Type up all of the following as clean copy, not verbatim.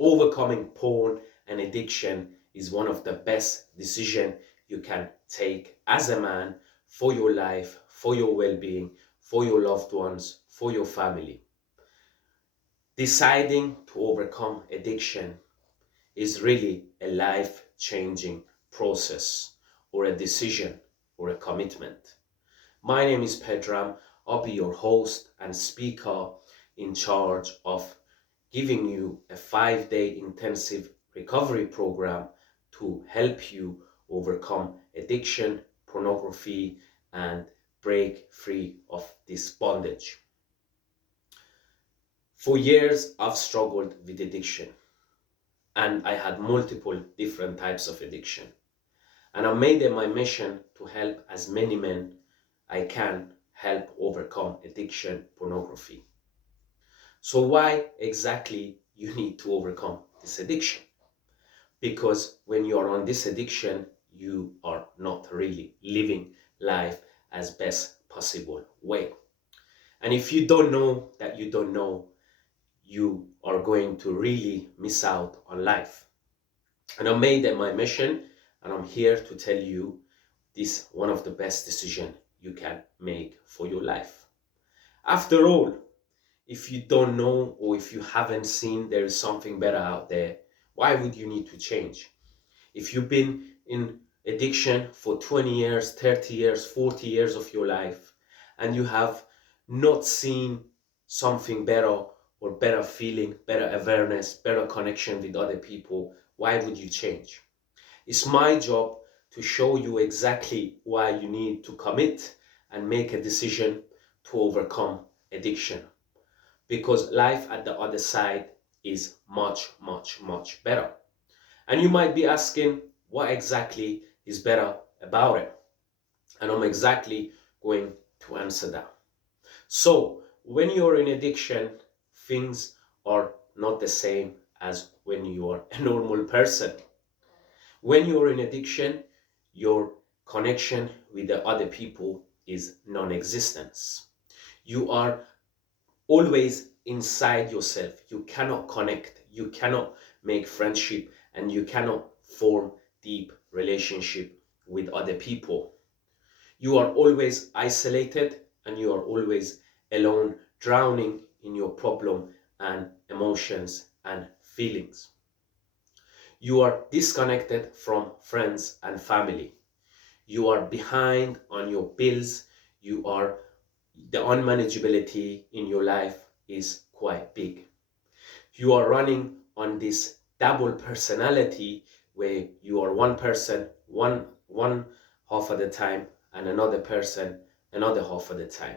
Overcoming porn and addiction is one of the best decisions you can take as a man for your life, for your well-being, for your loved ones, for your family. Deciding to overcome addiction is really a life-changing process or a decision or a commitment. My name is Pedram. I'll be your host and speaker in charge of giving you a 5-day intensive recovery program to help you overcome addiction, pornography, and break free of this bondage. For years, I've struggled with addiction, and I had multiple different types of addiction. And I made it my mission to help as many men I can help overcome addiction, pornography. So why exactly you need to overcome this addiction? Because when you are on this addiction, you are not really living life as best possible way. And if you don't know that you don't know, you are going to really miss out on life. And I made that my mission, and I'm here to tell you this one of the best decisions you can make for your life. After all, if you don't know or if you haven't seen there is something better out there, why would you need to change? If you've been in addiction for 20 years, 30 years, 40 years of your life, and you have not seen something better or better feeling, better awareness, better connection with other people, why would you change? It's my job to show you exactly why you need to commit and make a decision to overcome addiction. Because life at the other side is much, much, much better. And you might be asking, what exactly is better about it? And I'm exactly going to answer that. So, when you're in addiction, things are not the same as when you are a normal person. When you're in addiction, your connection with the other people is non-existent. You are always inside yourself. You cannot connect, you cannot make friendship, and you cannot form deep relationship with other people. You are always isolated and you are always alone, drowning in your problem and emotions and feelings. You are disconnected from friends and family. You are behind on your bills. The unmanageability in your life is quite big. You are running on this double personality where you are one person one half of the time and another person another half of the time.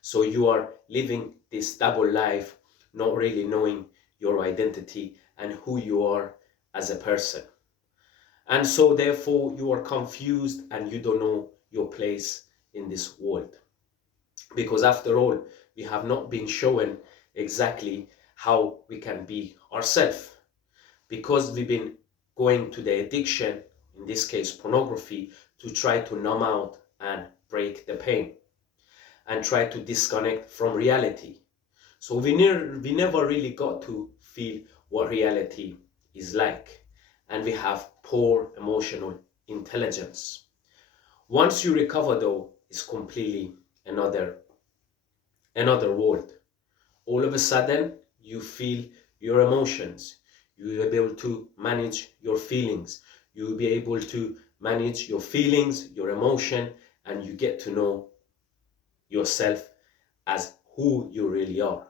So you are living this double life, not really knowing your identity and who you are as a person. And so therefore you are confused and you don't know your place in this world. Because after all, we have not been shown exactly how we can be ourselves. Because we've been going to the addiction, in this case pornography, to try to numb out and break the pain and try to disconnect from reality. So we never really got to feel what reality is like, and we have poor emotional intelligence. Once you recover though, it's completely another world. All of a sudden, you feel your emotions. You will be able to manage your feelings. You will be able to manage your feelings, your emotion, and you get to know yourself as who you really are.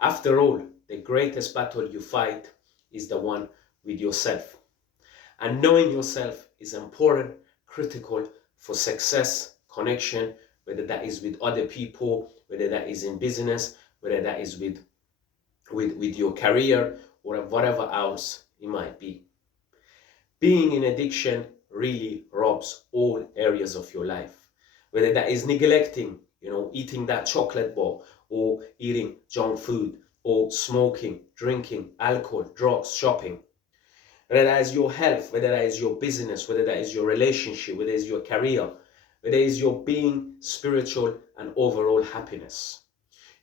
After all, the greatest battle you fight is the one with yourself. And knowing yourself is important, critical for success, connection, whether that is with other people, whether that is in business, whether that is with your career or whatever else it might be. Being in addiction really robs all areas of your life, whether that is neglecting, eating that chocolate bar or eating junk food or smoking, drinking, alcohol, drugs, shopping, whether that is your health, whether that is your business, whether that is your relationship, whether it is your career, whether it is your being, spiritual and overall happiness.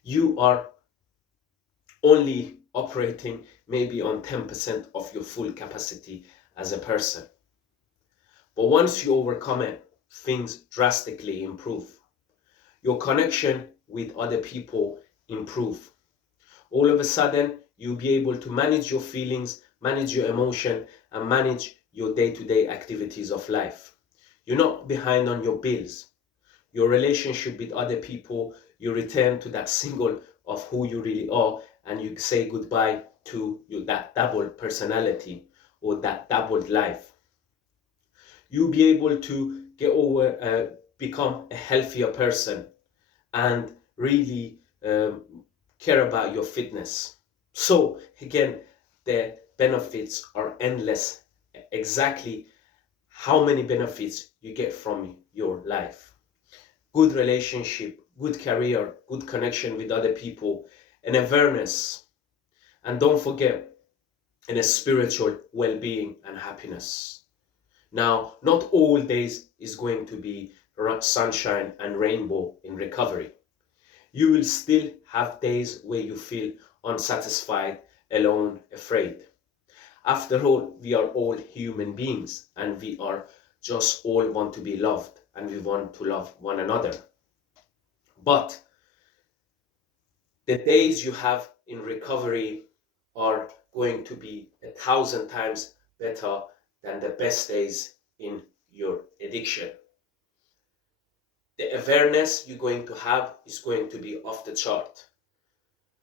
You are only operating maybe on 10% of your full capacity as a person. But once you overcome it, things drastically improve. Your connection with other people improve. All of a sudden, you'll be able to manage your feelings, manage your emotion, and manage your day-to-day activities of life. You're not behind on your bills. Your relationship with other people, you return to that single of who you really are, and you say goodbye to that double personality or that doubled life. You'll be able to get over, become a healthier person and really care about your fitness. So again, the benefits are endless. Exactly how many benefits you get from your life. Good relationship, good career, good connection with other people, and awareness. And don't forget, and a spiritual well-being and happiness. Now, not all days is going to be sunshine and rainbow in recovery. You will still have days where you feel unsatisfied, alone, afraid. After all, we are all human beings and we are just all want to be loved and we want to love one another. But the days you have in recovery are going to be 1,000 times better than the best days in your addiction. The awareness you're going to have is going to be off the chart.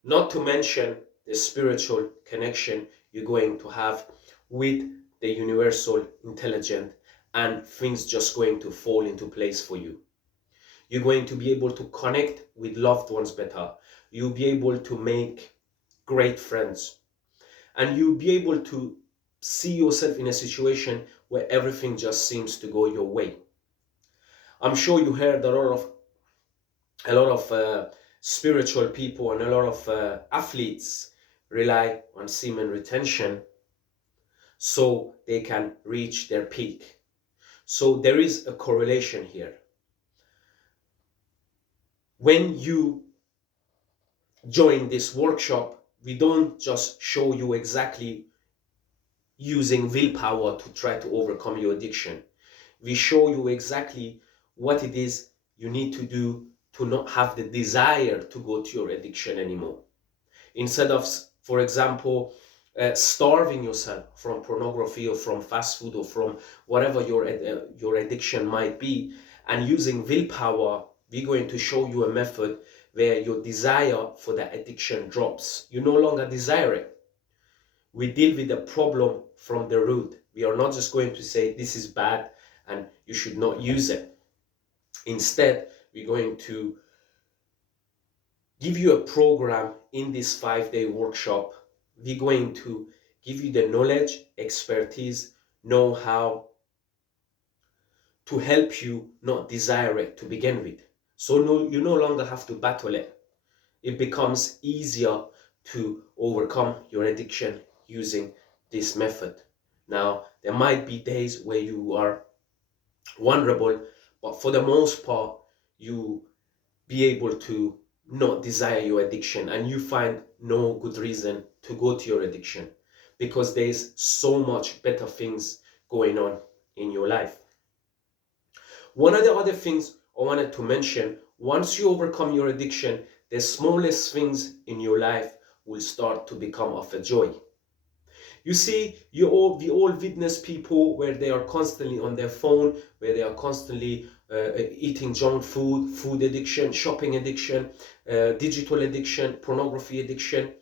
Not to mention the spiritual connection you're going to have with the universal intelligence, and things just going to fall into place for you. You're going to be able to connect with loved ones better. You'll be able to make great friends. And you'll be able to see yourself in a situation where everything just seems to go your way. I'm sure you heard a lot of spiritual people and a lot of athletes rely on semen retention so they can reach their peak. So there is a correlation here. When you join this workshop, we don't just show you exactly using willpower to try to overcome your addiction. We show you exactly what it is you need to do to not have the desire to go to your addiction anymore. Instead of, for example, starving yourself from pornography or from fast food or from whatever your addiction might be, and using willpower, we're going to show you a method where your desire for the addiction drops. You no longer desire it. We deal with the problem from the root. We are not just going to say this is bad and you should not use it. Instead, we're going to give you a program in this 5-day workshop. We're going to give you the knowledge, expertise, know-how to help you not desire it to begin with. So you no longer have to battle it. It becomes easier to overcome your addiction using this method. Now, there might be days where you are vulnerable, but for the most part, you be able to not desire your addiction and you find no good reason to go to your addiction because there's so much better things going on in your life. One of the other things I wanted to mention, once you overcome your addiction, the smallest things in your life will start to become of a joy. You see, we all witness people where they are constantly on their phone, where they are constantly eating junk food, food addiction, shopping addiction, digital addiction, pornography addiction.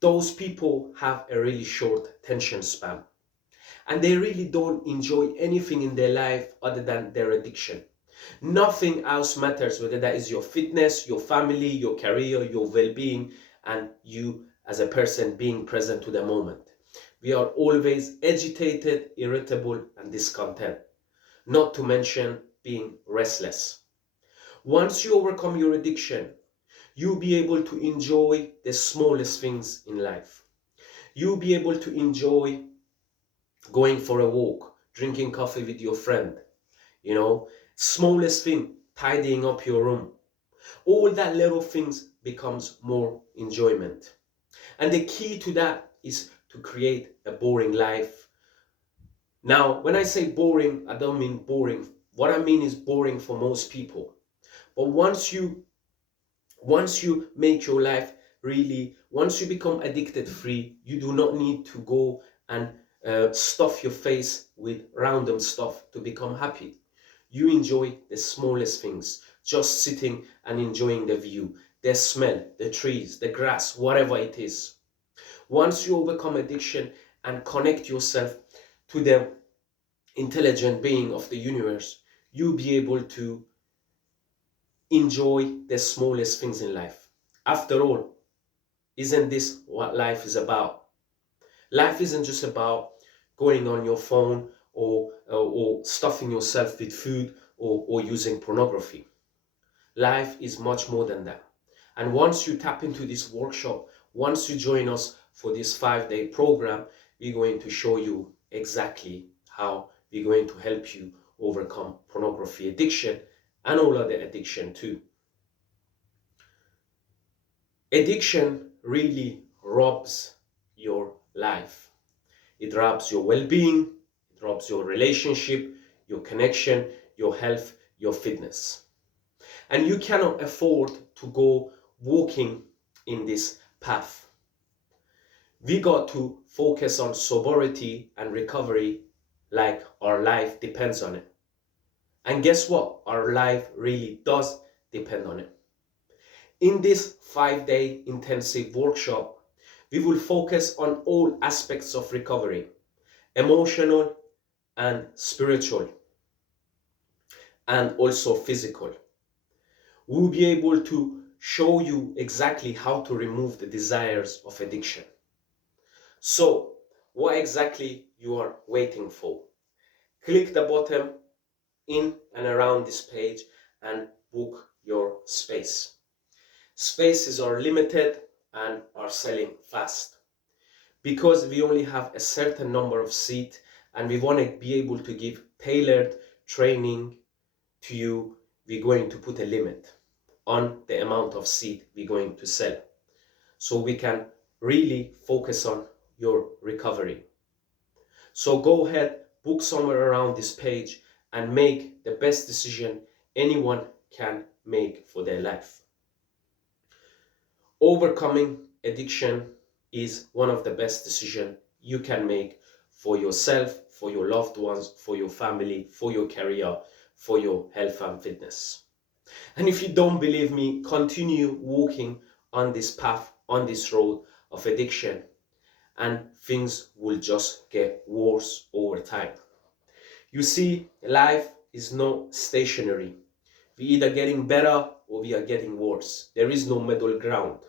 Those people have a really short attention span. And they really don't enjoy anything in their life other than their addiction. Nothing else matters, whether that is your fitness, your family, your career, your well-being, and you as a person being present to the moment. We are always agitated, irritable, and discontent, not to mention being restless. Once you overcome your addiction, you'll be able to enjoy the smallest things in life. You'll be able to enjoy going for a walk, drinking coffee with your friend, smallest thing, tidying up your room. All that little things becomes more enjoyment. And the key to that is to create a boring life. Now, when I say boring, I don't mean boring. What I mean is boring for most people. But once you make your life really, once you become addicted free, you do not need to go and stuff your face with random stuff to become happy. You enjoy the smallest things, just sitting and enjoying the view, the smell, the trees, the grass, whatever it is. Once you overcome addiction and connect yourself to the intelligent being of the universe, you'll be able to enjoy the smallest things in life. After all, isn't this what life is about? Life isn't just about going on your phone or stuffing yourself with food or using pornography. Life is much more than that. And once you tap into this workshop, once you join us for this 5-day program, we're going to show you exactly how we're going to help you overcome pornography addiction and all other addiction too. Addiction really robs your life. It robs your well-being, it robs your relationship, your connection, your health, your fitness. And you cannot afford to go walking in this path. We got to focus on sobriety and recovery like our life depends on it. And guess what? Our life really does depend on it. In this 5-day intensive workshop, we will focus on all aspects of recovery, emotional and spiritual, and also physical. We'll be able to show you exactly how to remove the desires of addiction. So, what exactly you are waiting for? Click the button in and around this page and book your space. Spaces are limited and are selling fast because we only have a certain number of seats and we want to be able to give tailored training to you. We're going to put a limit on the amount of seat we're going to sell so we can really focus on your recovery. So go ahead, book somewhere around this page and make the best decision anyone can make for their life. Overcoming addiction is one of the best decisions you can make for yourself, for your loved ones, for your family, for your career, for your health and fitness. And if you don't believe me, continue walking on this path, on this road of addiction, and things will just get worse over time. You see, life is not stationary. We either getting better or we are getting worse. There is no middle ground.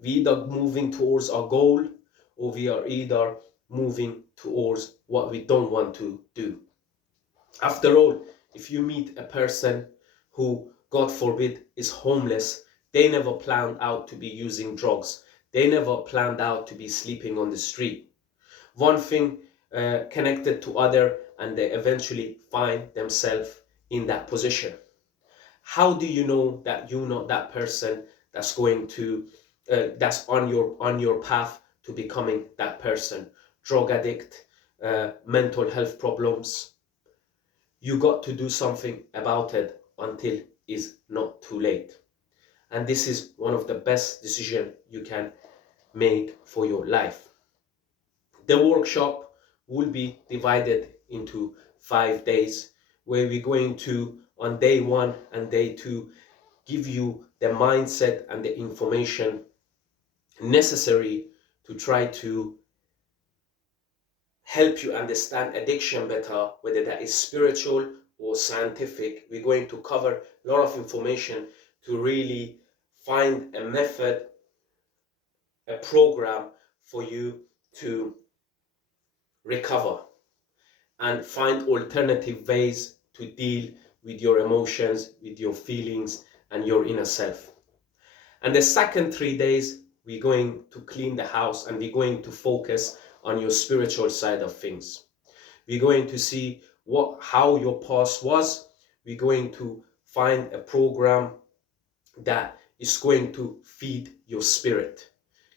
We either moving towards our goal or we are either moving towards what we don't want to do. After all, if you meet a person who, God forbid, is homeless, they never planned out to be using drugs. They never planned out to be sleeping on the street. One thing connected to other, and they eventually find themselves in that position. How do you know that you're not that person that's going to that's on your path to becoming that person? Drug addict, mental health problems. You got to do something about it until it's not too late. And this is one of the best decisions you can make for your life. The workshop will be divided into 5 days where we're going to, on day 1 and day 2, give you the mindset and the information necessary to try to help you understand addiction better, whether that is spiritual or scientific. We're going to cover a lot of information to really find a method, a program for you to recover and find alternative ways to deal with your emotions, with your feelings, and your inner self. And the second 3 days, we're going to clean the house and we're going to focus on your spiritual side of things. We're going to see how your past was. We're going to find a program that is going to feed your spirit,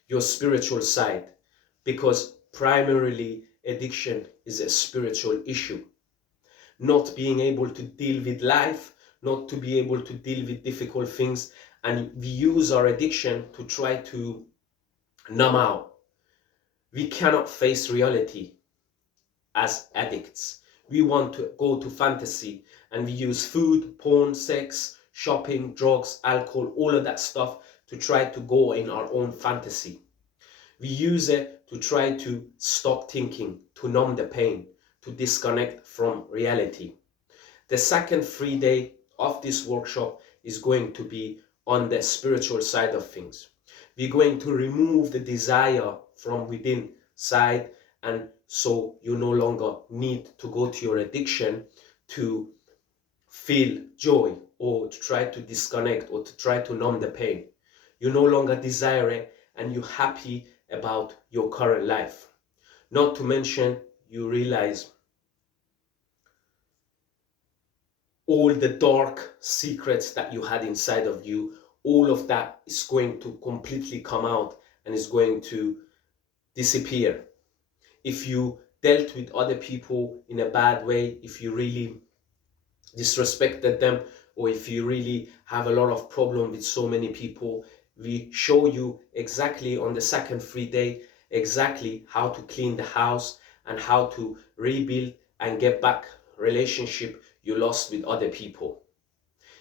your spiritual side. Because primarily addiction is a spiritual issue. Not being able to deal with life, not to be able to deal with difficult things, and we use our addiction to try to numb out. We cannot face reality as addicts. We want to go to fantasy, and we use food, porn, sex, shopping, drugs, alcohol, all of that stuff to try to go in our own fantasy. We use it to try to stop thinking, to numb the pain, to disconnect from reality. The second 3 day of this workshop is going to be on the spiritual side of things. We're going to remove the desire from within side, and so you no longer need to go to your addiction to feel joy or to try to disconnect or to try to numb the pain. You no longer desire it, and you're happy about your current life. Not to mention, you realize all the dark secrets that you had inside of you, all of that is going to completely come out and is going to disappear. If you dealt with other people in a bad way, if you really disrespected them, or if you really have a lot of problem with so many people, we show you exactly on the second 3 day exactly how to clean the house and how to rebuild and get back relationship you lost with other people.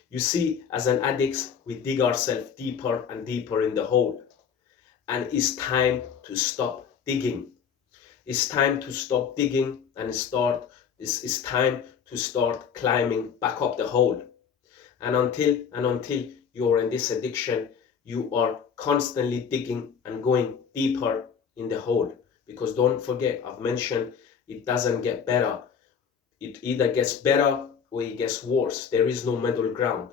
You see, as an addict, we dig ourselves deeper and deeper in the hole, and it's time to stop digging. It's time to stop digging and it's time to start climbing back up the hole. And until you're in this addiction, you are constantly digging and going deeper in the hole. Because don't forget, I've mentioned it doesn't get better. It either gets better or it gets worse. There is no middle ground.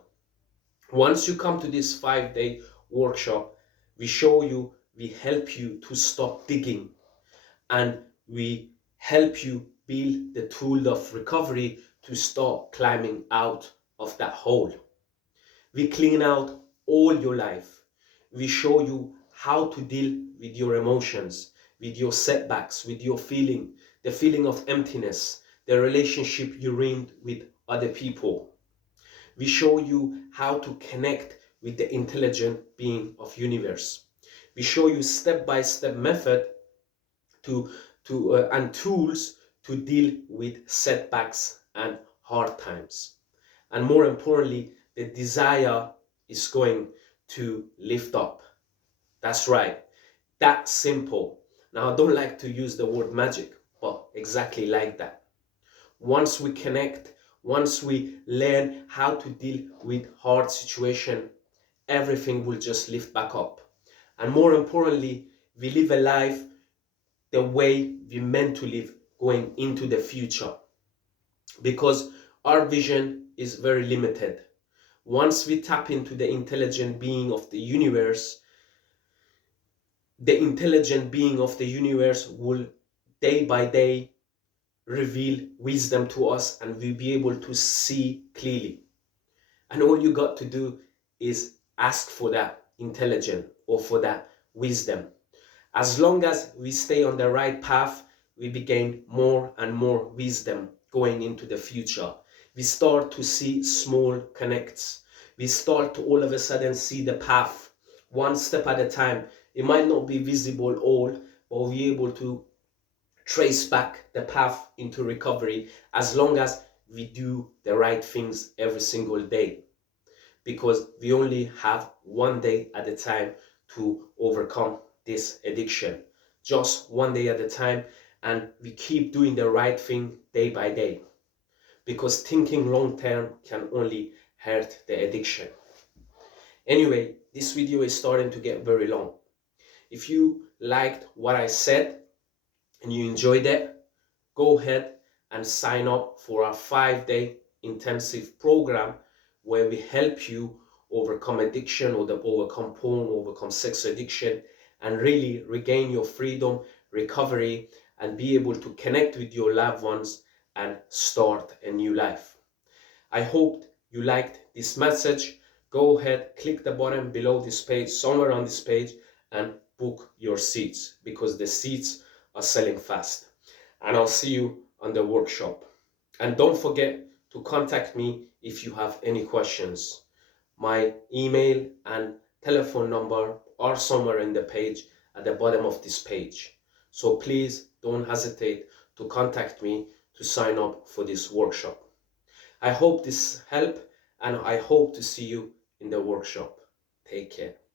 Once you come to this 5 day workshop, we show you, we help you to stop digging, and we help you build the tool of recovery to start climbing out of that hole. We clean out all your life. We show you how to deal with your emotions, with your setbacks, with your feeling, the feeling of emptiness, the relationship you ruined with other people. We show you how to connect with the intelligent being of universe. We show you step-by-step method and tools to deal with setbacks and hard times. And more importantly, the desire is going to lift up. That's right. That simple. Now, I don't like to use the word magic, but exactly like that. Once we connect, once we learn how to deal with hard situation, everything will just lift back up. And more importantly, we live a life the way we meant to live going into the future. Because our vision is very limited. Once we tap into the intelligent being of the universe will day by day reveal wisdom to us, and we'll be able to see clearly. And all you got to do is ask for that intelligence or for that wisdom. As long as we stay on the right path, we gain more and more wisdom going into the future. We start to see small connects. We start to all of a sudden see the path one step at a time. It might not be visible all, but we'll be able to trace back the path into recovery as long as we do the right things every single day. Because we only have one day at a time to overcome this addiction. Just one day at a time, and we keep doing the right thing day by day. Because thinking long term can only hurt the addiction. Anyway, this video is starting to get very long. If you liked what I said and you enjoyed it, go ahead and sign up for our 5-day intensive program where we help you overcome addiction, or overcome porn, overcome sex addiction, and really regain your freedom, recovery, and be able to connect with your loved ones and start a new life. I hope you liked this message. Go ahead, click the button below this page, somewhere on this page, and book your seats, because the seats are selling fast. And I'll see you on the workshop. And don't forget to contact me if you have any questions. My email and telephone number are somewhere in the page at the bottom of this page. So please don't hesitate to contact me to sign up for this workshop. I hope this helped, and I hope to see you in the workshop. Take care.